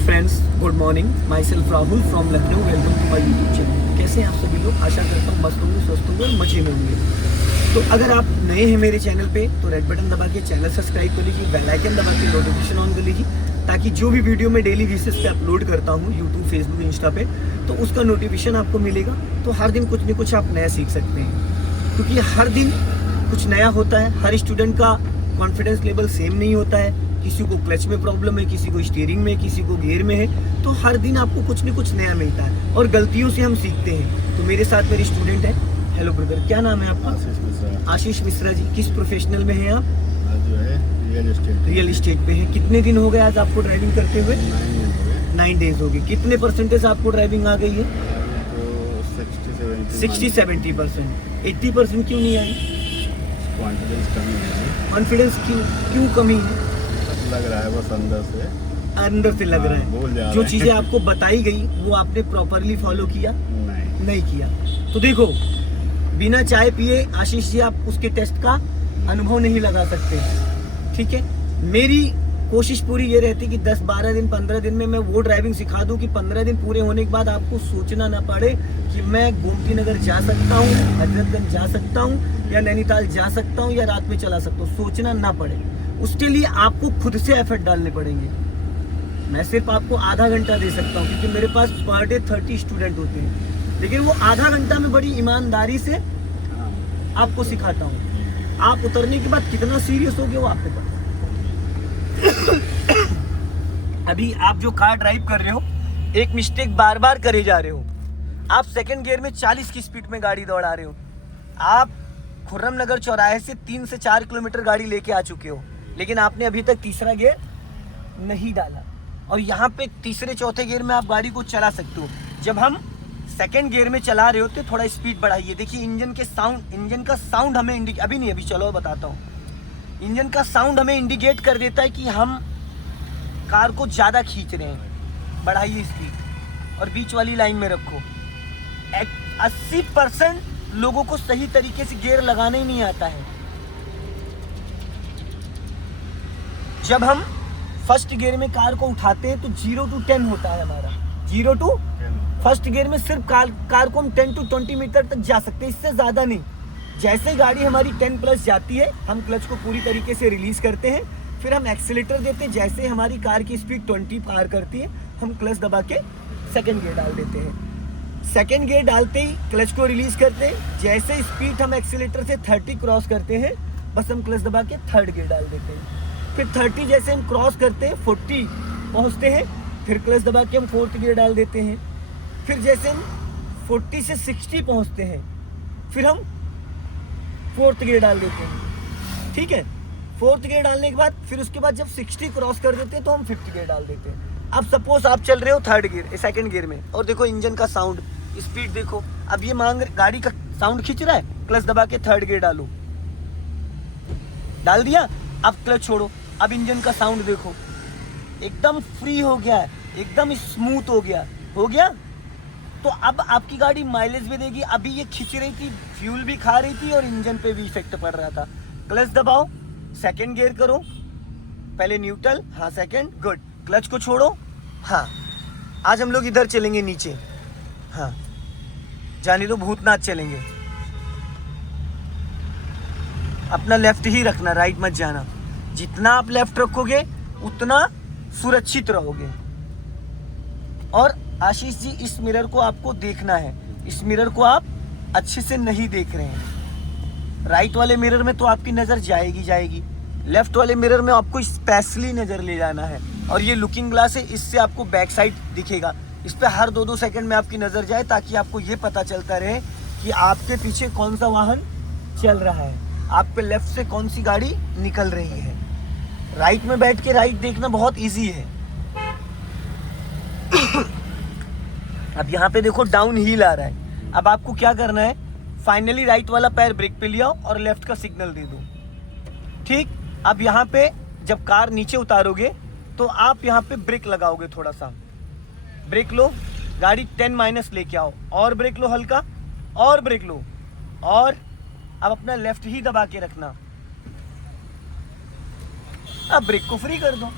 Friends, good morning. Myself Rahul from Lucknow. Welcome to my YouTube channel. कैसे हैं आप सभी लोग? आशा करता हूँ मस्त होंगे, स्वस्थ होंगे और मजे में होंगे। तो अगर आप नए हैं मेरे चैनल पे तो रेड बटन दबा के चैनल सब्सक्राइब कर लीजिए, बेल आइकन दबा के नोटिफिकेशन ऑन कर लीजिए, ताकि जो भी वीडियो मैं डेली बेसिस पे अपलोड करता हूँ यूट्यूब, फेसबुक, इंस्टा पे, तो उसका नोटिफिकेशन आपको मिलेगा। तो हर दिन कुछ न कुछ आप नया सीख सकते हैं, क्योंकि हर दिन कुछ नया होता है। हर स्टूडेंट का कॉन्फिडेंस लेवल सेम नहीं होता है। किसी को क्लच में प्रॉब्लम है, किसी को स्टीयरिंग में, किसी को गियर में है। तो हर दिन आपको कुछ न कुछ नया मिलता है और गलतियों से हम सीखते हैं। तो मेरे साथ मेरी स्टूडेंट है। हेलो ब्रदर, क्या नाम है आपका? आशीष मिश्रा। आशीष मिश्रा जी, किस प्रोफेशनल में हैं आप? जो है रियल एस्टेट पे है। कितने दिन हो गए आज आपको ड्राइविंग करते हुए? 9 डेज हो गए। कितने परसेंटेज आपको ड्राइविंग आ गई है? 60-70%। 80% क्यों नहीं आई? कॉन्फिडेंस कमी है। कॉन्फिडेंस क्यों कमी है? लग रहा है बस अंदर से लग रहा भूल जा है। रहे जो हैं। चीजें आपको बताई गई वो आपने प्रॉपरली फॉलो किया? नहीं किया। तो देखो, बिना चाय पिए आशीष जी आप उसके टेस्ट का अनुभव नहीं लगा सकते, ठीक है। मेरी कोशिश पूरी ये रहती कि 10-12 दिन 15 दिन में मैं वो ड्राइविंग सिखा दूं कि 15 दिन पूरे होने के बाद आपको सोचना ना पड़े कि मैं गोमती नगर जा सकता हूँ, हजरतगंज जा सकता हूँ, या नैनीताल जा सकता हूँ, या रात में चला सकता हूँ। सोचना ना पड़े। उसके लिए आपको खुद से एफर्ट डालने पड़ेंगे। मैं सिर्फ आपको आधा घंटा दे सकता हूँ, क्योंकि मेरे पास पर डे 30 स्टूडेंट होते हैं, लेकिन वो आधा घंटा में बड़ी ईमानदारी से आपको सिखाता हूँ। आप उतरने के बाद कितना सीरियस हो गए वो आपको पता। अभी आप जो कार ड्राइव कर रहे हो, एक मिस्टेक बार बार करे जा रहे हो। आप सेकंड गियर में 40 की स्पीड में गाड़ी दौड़ा रहे हो। आप खुर्रम नगर चौराहे से 3 से 4 किलोमीटर गाड़ी लेके आ चुके हो, लेकिन आपने अभी तक तीसरा गियर नहीं डाला। और यहाँ पे तीसरे चौथे गियर में आप गाड़ी को चला सकते हो। जब हम सेकंड गियर में चला रहे होते थोड़ा स्पीड बढ़ाइए। देखिए इंजन का साउंड हमें अभी चलो बताता हूँ। इंजन का साउंड हमें इंडिकेट कर देता है कि हम कार को ज़्यादा खींच रहे हैं। बढ़ाइए स्पीड और बीच वाली लाइन में रखो। 80% लोगों को सही तरीके से गियर लगाना ही नहीं आता है। जब हम फर्स्ट गियर में कार को उठाते हैं तो 0 to 10 होता है हमारा। 0 to फर्स्ट गियर में सिर्फ कार को हम 10 to 20 मीटर तक जा सकते हैं, इससे ज़्यादा नहीं। जैसे गाड़ी हमारी 10+ जाती है, हम क्लच को पूरी तरीके से रिलीज करते हैं, फिर हम एक्सीलेटर देते हैं। जैसे हमारी कार की स्पीड 20 पार करती है, हम क्लच दबा के सेकंड गियर डाल देते हैं। सेकंड गियर डालते ही क्लच को रिलीज करते हैं। जैसे स्पीड हम एक्सीलेटर से 30 क्रॉस करते हैं, बस हम क्लच दबा के थर्ड गियर डाल देते हैं। फिर 30 जैसे हम क्रॉस करते हैं, 40 पहुंचते हैं, फिर क्लच दबा के हम फोर्थ गियर डाल देते हैं। फिर जैसे हम 40 से 60 पहुंचते हैं, फिर हम फोर्थ गियर डाल देते हैं, ठीक है। फोर्थ गियर डालने के बाद फिर उसके बाद जब 60 क्रॉस कर देते हैं तो हम 50 गियर डाल देते हैं। अब सपोज आप चल रहे हो सेकंड गियर में, और देखो इंजन का साउंड, स्पीड देखो। अब ये गाड़ी का साउंड खींच रहा है, क्लच दबा के थर्ड गियर डालो, डाल दिया। अब क्लच छोड़ो, अब इंजन का साउंड देखो, एकदम फ्री हो गया है, एकदम स्मूथ हो गया। तो अब आपकी गाड़ी माइलेज भी देगी। अभी ये खींच रही थी, फ्यूल भी खा रही थी और इंजन पे भी इफेक्ट पड़ रहा था। क्लच दबाओ, सेकंड गियर करो, पहले न्यूट्रल, हाँ सेकंड, गुड। क्लच को छोड़ो, हाँ। आज हम लोग इधर चलेंगे नीचे, हाँ जाने दो, भूतनाथ चलेंगे। अपना लेफ्ट ही रखना, राइट मत जाना। जितना आप लेफ्ट रखोगे उतना सुरक्षित रहोगे। और आशीष जी, इस मिरर को आपको देखना है। इस मिरर को आप अच्छे से नहीं देख रहे हैं। राइट वाले मिरर में तो आपकी नज़र जाएगी, लेफ्ट वाले मिरर में आपको स्पेशली नज़र ले जाना है। और ये लुकिंग ग्लास है, इससे आपको बैक साइड दिखेगा। इस पर हर 2-2 सेकंड में आपकी नज़र जाए, ताकि आपको ये पता चलता रहे कि आपके पीछे कौन सा वाहन चल रहा है, आपके लेफ्ट से कौन सी गाड़ी निकल रही है। राइट में बैठ के राइट देखना बहुत ईजी है। अब यहाँ पे देखो डाउन हिल आ रहा है। अब आपको क्या करना है, फाइनली राइट वाला पैर ब्रेक पे लिया और लेफ्ट का सिग्नल दे दो, ठीक। अब यहाँ पे जब कार नीचे उतारोगे तो आप यहाँ पे ब्रेक लगाओगे, थोड़ा सा ब्रेक लो, गाड़ी 10- लेके आओ, और ब्रेक लो हल्का, और ब्रेक लो, और अब अपना लेफ्ट ही दबा के रखना। अब ब्रेक को फ्री कर दो।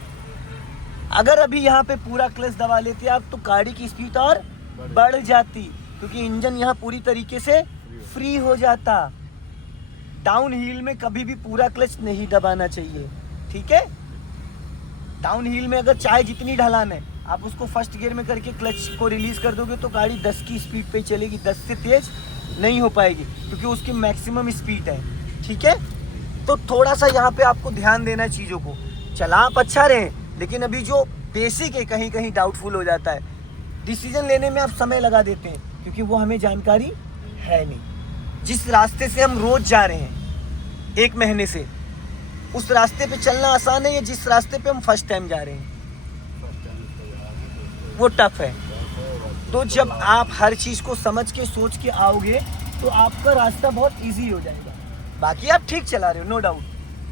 अगर अभी यहाँ पे पूरा क्लच दबा लेते आप तो गाड़ी की स्पीड और बढ़ जाती, क्योंकि इंजन यहाँ पूरी तरीके से फ्री हो जाता। डाउन हिल में कभी भी पूरा क्लच नहीं दबाना चाहिए, ठीक है। डाउन हिल में अगर चाहे जितनी ढलान है आप उसको फर्स्ट गियर में करके क्लच को रिलीज कर दोगे तो गाड़ी 10 की स्पीड पे चलेगी, 10 से तेज नहीं हो पाएगी क्योंकि उसकी मैक्सिमम स्पीड है, ठीक है। तो थोड़ा सा यहाँ पे आपको ध्यान देना है चीज़ों को। चला आप अच्छा रहे, लेकिन अभी जो बेसिक है कहीं कहीं डाउटफुल हो जाता है। डिसीजन लेने में आप समय लगा देते हैं क्योंकि वो हमें जानकारी है नहीं। जिस रास्ते से हम रोज जा रहे हैं 1 महीने से, उस रास्ते पे चलना आसान है या जिस रास्ते पे हम फर्स्ट टाइम जा रहे हैं वो टफ है। तो जब आप हर चीज़ को समझ के सोच के आओगे तो आपका रास्ता बहुत इजी हो जाएगा। बाकी आप ठीक चला रहे हो नो डाउट,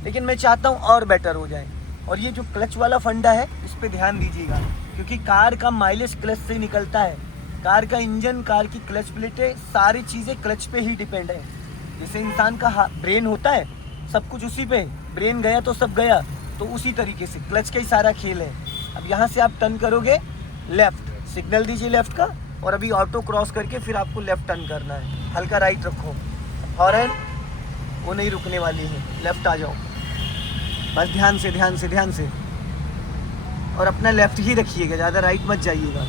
लेकिन मैं चाहता हूँ और बेटर हो जाए। और ये जो क्लच वाला फंडा है इस पे ध्यान दीजिएगा, क्योंकि कार का माइलेज क्लच से निकलता है। कार का इंजन, कार की क्लच प्लेटें, सारी चीज़ें क्लच पे ही डिपेंड है। जैसे इंसान का ब्रेन होता है, सब कुछ उसी पे, ब्रेन गया तो सब गया, तो उसी तरीके से क्लच का ही सारा खेल है। अब यहाँ से आप टर्न करोगे लेफ्ट, सिग्नल दीजिए लेफ्ट का, और अभी ऑटो क्रॉस करके फिर आपको लेफ्ट टर्न करना है। हल्का राइट रखो, हॉर्न वो नहीं रुकने वाली है, लेफ्ट आ जाओ बस, ध्यान से ध्यान से ध्यान से, और अपना लेफ्ट ही रखिएगा, ज़्यादा राइट मत जाइएगा।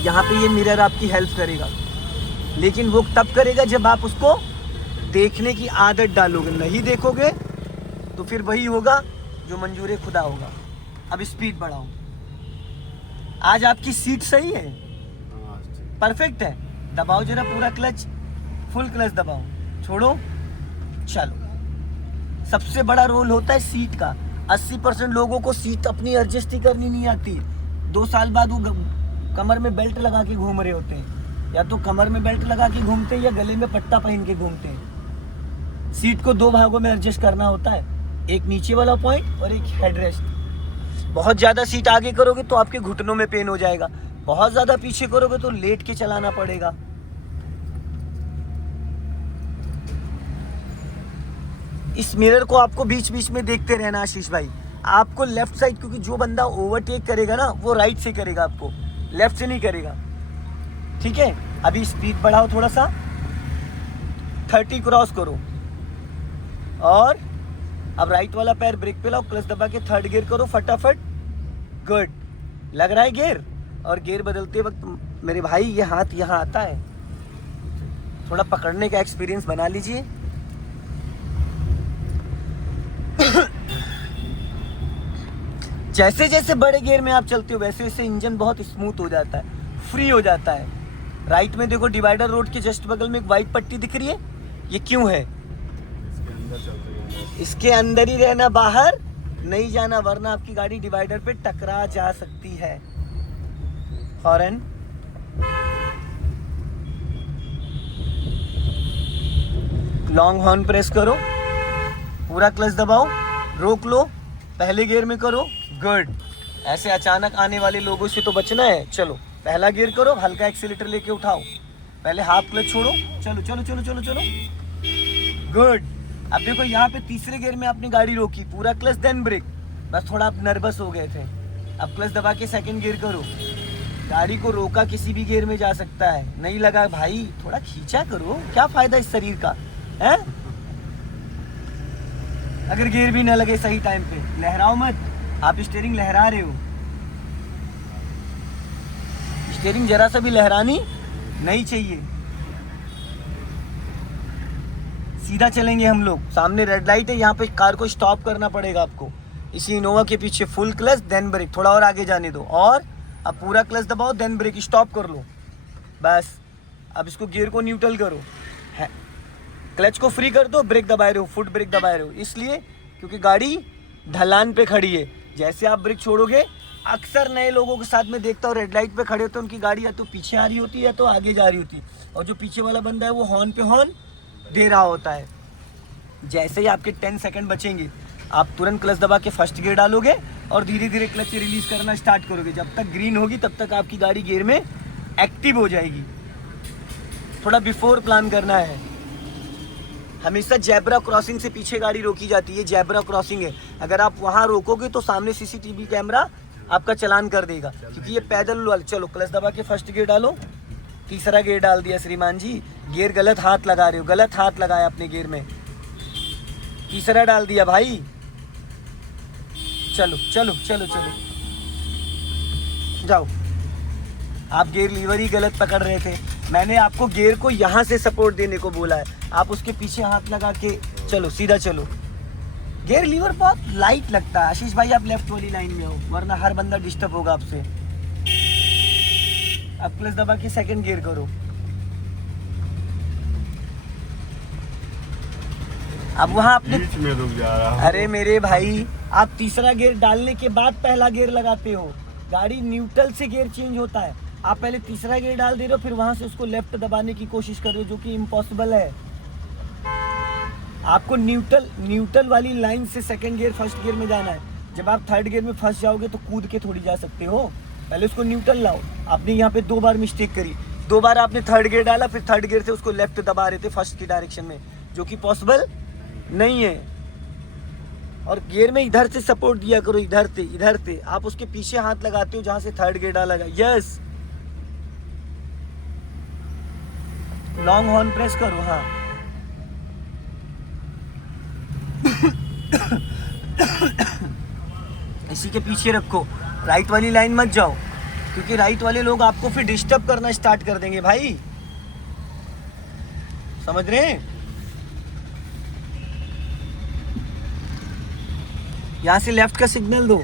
यहाँ पे ये मिरर आपकी हेल्प करेगा, लेकिन वो तब करेगा जब आप उसको देखने की आदत डालोगे। नहीं देखोगे तो फिर वही होगा जो मंजूर खुदा होगा। अब स्पीड बढ़ाओ। आज आपकी सीट सही है, परफेक्ट है, दबाओ जरा पूरा क्लच, फुल क्लच दबाओ, छोड़ो, चलो। सबसे बड़ा रोल होता है सीट का। 80% लोगों को सीट अपनी एडजस्ट ही करनी नहीं आती। 2 साल बाद वो कमर में बेल्ट लगा के घूम रहे होते हैं, या तो कमर में बेल्ट लगा के घूमते हैं या गले में पट्टा पहन के घूमते हैं। सीट को 2 भागों में एडजस्ट करना होता है, एक नीचे वाला पॉइंट और एक हेडरेस्ट। बहुत ज़्यादा सीट आगे करोगे तो आपके घुटनों में पेन हो जाएगा, बहुत ज़्यादा पीछे करोगे तो लेट के चलाना पड़ेगा। इस मिरर को आपको बीच बीच में देखते रहना आशीष भाई। आपको लेफ्ट साइड, क्योंकि जो बंदा ओवरटेक करेगा ना वो राइट से करेगा, आपको लेफ्ट से नहीं करेगा, ठीक है। अभी स्पीड बढ़ाओ थोड़ा सा, 30 क्रॉस करो, और अब राइट वाला पैर ब्रेक पे लाओ, क्लच दबा के 3rd गियर करो फटाफट। गुड, लग रहा है गियर। और गियर बदलते वक्त मेरे भाई ये हाथ यहाँ आता है, थोड़ा पकड़ने का एक्सपीरियंस बना लीजिए। जैसे जैसे बड़े गियर में आप चलते हो वैसे वैसे इंजन बहुत स्मूथ हो जाता है, फ्री हो जाता है। राइट में देखो, डिवाइडर रोड के जस्ट बगल में एक वाइट पट्टी दिख रही है, ये क्यों है? इसके अंदर ही रहना, बाहर नहीं जाना, वरना आपकी गाड़ी डिवाइडर पे टकरा जा सकती है। हॉर्न, लॉन्ग हॉर्न प्रेस करो, पूरा क्लच दबाओ, रोक लो, पहले गियर में करो। गुड, ऐसे अचानक आने वाले लोगों से तो बचना है। चलो पहला गियर करो, हल्का एक्सीलेटर लेके उठाओ, पहले हाफ क्लच छोड़ो, चलो चलो चलो चलो चलो। गुड, अब देखो यहाँ पे 3रे गियर में आपने गाड़ी रोकी, पूरा क्लच देन ब्रेक, बस थोड़ा आप नर्वस हो गए थे। अब क्लच दबा के 2nd गियर करो, गाड़ी को रोका किसी भी गियर में जा सकता है, नहीं लगा भाई थोड़ा खींचा करो, क्या फायदा इस शरीर का है? अगर गियर भी ना लगे सही टाइम पे, लहराओ मत, आप स्टीयरिंग लहरा रहे हो, स्टीयरिंग जरा सा भी लहरानी नहीं चाहिए। सीधा चलेंगे हम लोग, सामने रेड लाइट है, यहाँ पे कार को स्टॉप करना पड़ेगा आपको। इसी इनोवा के पीछे फुल क्लच देन ब्रेक, थोड़ा और आगे जाने दो, और अब पूरा क्लच दबाओ देन ब्रेक, स्टॉप कर लो बस। अब इसको गियर को न्यूट्रल करो, क्लच को फ्री कर दो, ब्रेक दबाए रहे हो, फुट ब्रेक दबाए रहे हो, इसलिए क्योंकि गाड़ी ढलान पे खड़ी है। जैसे आप ब्रेक छोड़ोगे, अक्सर नए लोगों के साथ में देखता हूँ रेड लाइट पे खड़े होते हैं, उनकी गाड़ी या तो पीछे आ रही होती है या तो आगे जा रही होती है, और जो पीछे वाला बंदा है वो हॉर्न पे हॉर्न दे रहा होता है। जैसे ही आपके 10 सेकंड बचेंगे, आप तुरंत क्लच दबा के 1st गियर डालोगे और धीरे धीरे क्लच रिलीज करना स्टार्ट करोगे। जब तक ग्रीन होगी तब तक आपकी गाड़ी गियर में एक्टिव हो जाएगी। थोड़ा बिफोर प्लान करना है। हमेशा जेब्रा क्रॉसिंग से पीछे गाड़ी रोकी जाती है, जेब्रा क्रॉसिंग है, अगर आप वहाँ रोकोगे तो सामने सीसीटीवी कैमरा आपका चालान कर देगा, क्योंकि ये पैदल वाले। चलो क्लच दबा के फर्स्ट गियर डालो, तीसरा गियर डाल दिया श्रीमान जी, गियर गलत हाथ लगा रहे हो, गलत हाथ लगाया अपने गियर में, तीसरा डाल दिया भाई। चलो चलो चलो चलो जाओ, आप गियर लीवर ही गलत पकड़ रहे थे, मैंने आपको गियर को यहाँ से सपोर्ट देने को बोला है, आप उसके पीछे हाथ लगा के चलो, सीधा चलो। गियर लीवर बहुत लाइट लगता है। आशीष भाई आप लेफ्ट वाली लाइन में हो, वरना हर बंदा डिस्टर्ब होगा आपसे। अब क्लच दबा के सेकंड गियर करो, अब वहां आपने बीच में रुक जा रहा हूं। अरे मेरे भाई, आप तीसरा गियर डालने के बाद पहला गियर लगाते हो, गाड़ी न्यूट्रल से गियर चेंज होता है। आप पहले तीसरा गियर डाल दे रहे हो, फिर वहां से उसको लेफ्ट दबाने की कोशिश कर रहे हो, जो कि इम्पॉसिबल है। आपको न्यूट्रल वाली लाइन से सेकंड गियर फर्स्ट गियर में जाना है। जब आप थर्ड गियर में फंस जाओगे तो कूद के थोड़ी जा सकते हो, पहले उसको न्यूट्रल लाओ। आपने यहाँ पे 2 बार मिस्टेक करी, 2 बार आपने थर्ड गियर डाला, फिर थर्ड गियर से उसको लेफ्ट दबा रहे थे फर्स्ट की डायरेक्शन में, जो कि पॉसिबल नहीं है। और गियर में इधर से सपोर्ट दिया करो, इधर से आप उसके पीछे हाथ लगाते हो जहां से थर्ड गियर डाला गया। यस, लॉन्ग हॉर्न प्रेस करो। हाँ इसी के पीछे रखो, राइट वाली लाइन मत जाओ, क्योंकि राइट वाले लोग आपको फिर डिस्टर्ब करना स्टार्ट कर देंगे भाई, समझ रहे हैं। यहाँ से लेफ्ट का सिग्नल दो,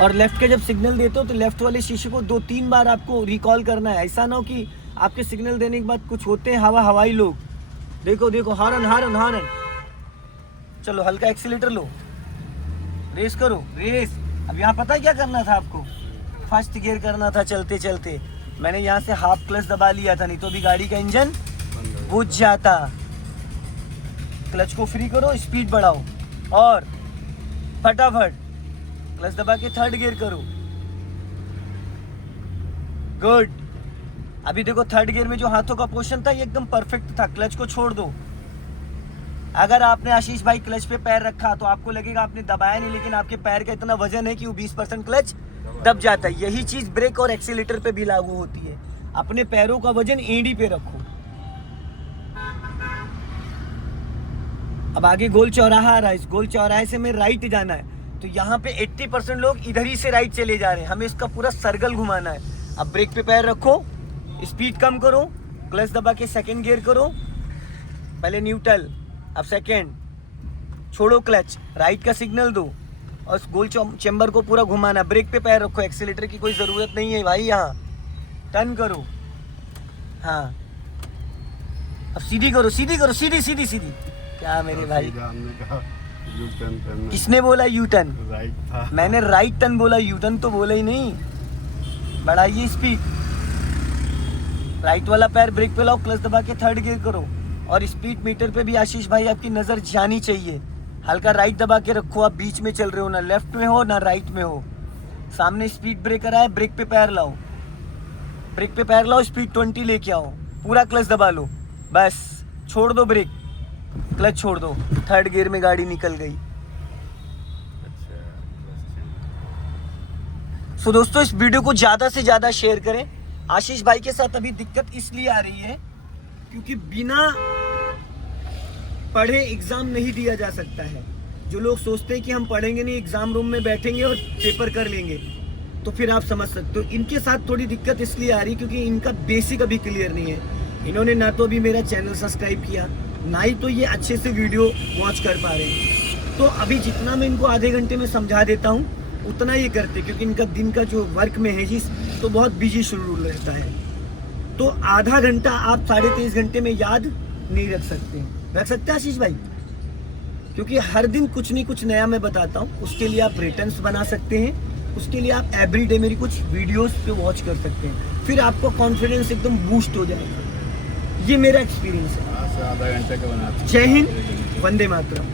और लेफ्ट का जब सिग्नल देते हो तो लेफ्ट वाले शीशे को 2-3 बार आपको रिकॉल करना है। ऐसा ना हो कि आपके सिग्नल देने के बाद कुछ होते हैं हवाई लोग, देखो देखो हॉर्न। चलो हल्का एक्सीलेटर लो, रेस करो, रेस। अब यहाँ पता है क्या करना था आपको, फर्स्ट गियर करना था चलते चलते। मैंने यहाँ से हाफ क्लच दबा लिया था, नहीं तो भी गाड़ी का इंजन बुझ जाता। क्लच को फ्री करो, स्पीड बढ़ाओ, और फटाफट क्लच दबा के थर्ड गियर करो। गुड। अभी देखो थर्ड गियर में जो हाथों का पोजीशन था ये एकदम परफेक्ट था। क्लच को छोड़ दो। अगर आपने आशीष भाई क्लच पे पैर रखा तो आपको लगेगा आपने दबाया नहीं, लेकिन आपके पैर का इतना वजन है कि वो 20% क्लच दब जाता है। यही चीज ब्रेक और एक्सीलेटर पे भी लागू होती है। अपने पैरों का वजन एड़ी पे रखो। अब आगे गोल चौराहा आ रहा है, इस गोल चौराहे से में राइट जाना है, तो यहाँ पे 80% लोग इधर ही से राइट चले जा रहे हैं, हमें इसका पूरा सर्कल घुमाना है। अब ब्रेक पे पैर रखो, स्पीड कम करो, क्लच दबा के सेकंड गियर करो, पहले न्यूट्रल, अब सेकंड, छोड़ो क्लच, राइट का सिग्नल दो और गोल चेम्बर को पूरा घुमाना। ब्रेक पे पैर रखो, एक्सीलेटर की कोई ज़रूरत नहीं है भाई। यहाँ टर्न करो, हाँ अब सीधी करो, सीधी। क्या मेरे भाई, यू टर्न करना। किसने बोला यू टर्न? राइट था। मैंने राइट टर्न बोला, यू टर्न तो बोला ही नहीं। बढ़ाइए स्पीड, राइट वाला पैर ब्रेक पे लाओ, क्लच दबा के थर्ड गियर करो, और स्पीड मीटर पे भी आशीष भाई आपकी नज़र जानी चाहिए। हल्का राइट दबा के रखो, आप बीच में चल रहे हो, ना लेफ्ट में हो ना राइट में हो। सामने स्पीड ब्रेकर आए, ब्रेक पे पैर लाओ, स्पीड 20 लेके आओ, पूरा क्लच दबा लो, बस छोड़ दो ब्रेक, क्लच छोड़ दो, थर्ड गियर में गाड़ी निकल गई। सो दोस्तों इस वीडियो को ज़्यादा से ज़्यादा शेयर करें। आशीष भाई के साथ अभी दिक्कत इसलिए आ रही है क्योंकि बिना पढ़े एग्जाम नहीं दिया जा सकता है। जो लोग सोचते हैं कि हम पढ़ेंगे नहीं, एग्जाम रूम में बैठेंगे और पेपर कर लेंगे, तो फिर आप समझ सकते हो। इनके साथ थोड़ी दिक्कत इसलिए आ रही क्योंकि इनका बेसिक अभी क्लियर नहीं है। इन्होंने ना तो अभी मेरा चैनल सब्सक्राइब किया, ना ही तो ये अच्छे से वीडियो वॉच कर पा रहे हैं। तो अभी जितना मैं इनको आधे घंटे में समझा देता हूँ उतना ये करते, क्योंकि इनका दिन का जो वर्क में है जी तो बहुत बिजी शेड्यूल रहता है। तो आधा घंटा आप 23.5 घंटे में याद नहीं रख सकते हैं आशीष भाई, क्योंकि हर दिन कुछ नहीं कुछ नया मैं बताता हूँ। उसके लिए आप रिटर्न्स बना सकते हैं, उसके लिए आप एवरीडे मेरी कुछ वीडियोस पे वॉच कर सकते हैं, फिर आपको कॉन्फिडेंस एकदम बूस्ट हो जाएगा। ये मेरा एक्सपीरियंस है। आधा घंटे का बनाते हैं। जय हिंद, वंदे मातरम।